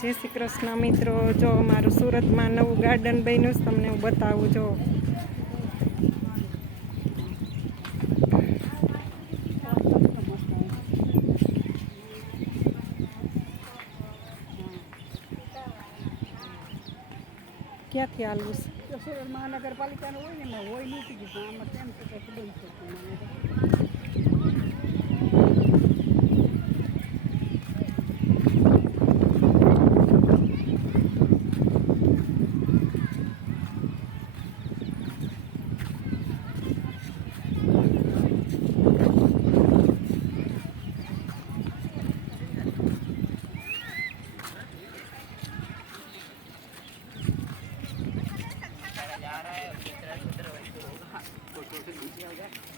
જય શ્રી કૃષ્ણ મિત્રો, જો મારું સુરતમાં નવું ગાર્ડન બન્યું છે, તમને હું બતાવું. જો ક્યાંથી આવું છે? સુરત મહાનગરપાલિકાનું હોય ને એમાં હોય નથી કીધું આમાં કેમ છે તો ખબર છે.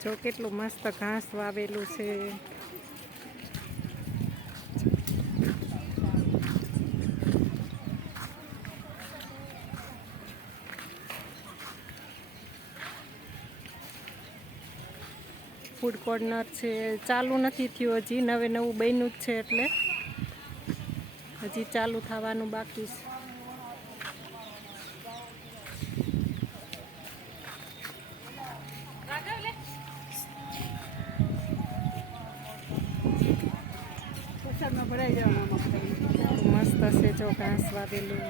જો કેટલું મસ્ત ઘાસ વાવેલું છે. ફૂડ કોર્નર છે, ચાલુ નથી થયું હજી, નવે નવું બન્યું જ છે એટલે હજી ચાલુ થવાનું બાકી છે. મસ્ત છે જો ઘાસ વાવેલું.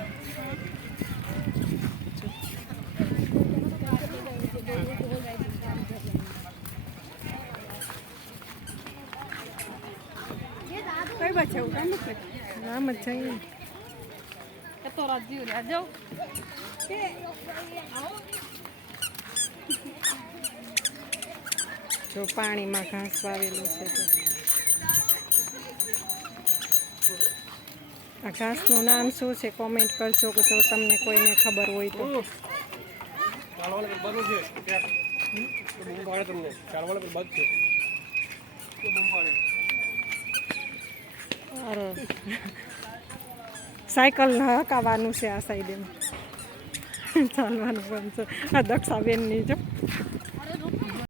કઈ વાત છે આમ જ જઈએ. તો રાજી જાઓ જો પાણીમાં ઘાસ વાવેલું છે. આ ઘાસનું નામ શું છે કોમેન્ટ કરજો, કે જો તમને કોઈને ખબર હોય તો. સાયકલ હકાવવાનું છે આ સાઈડ, એમ ચાલવાનું પણ છે. આ દક્ષાબેનની જો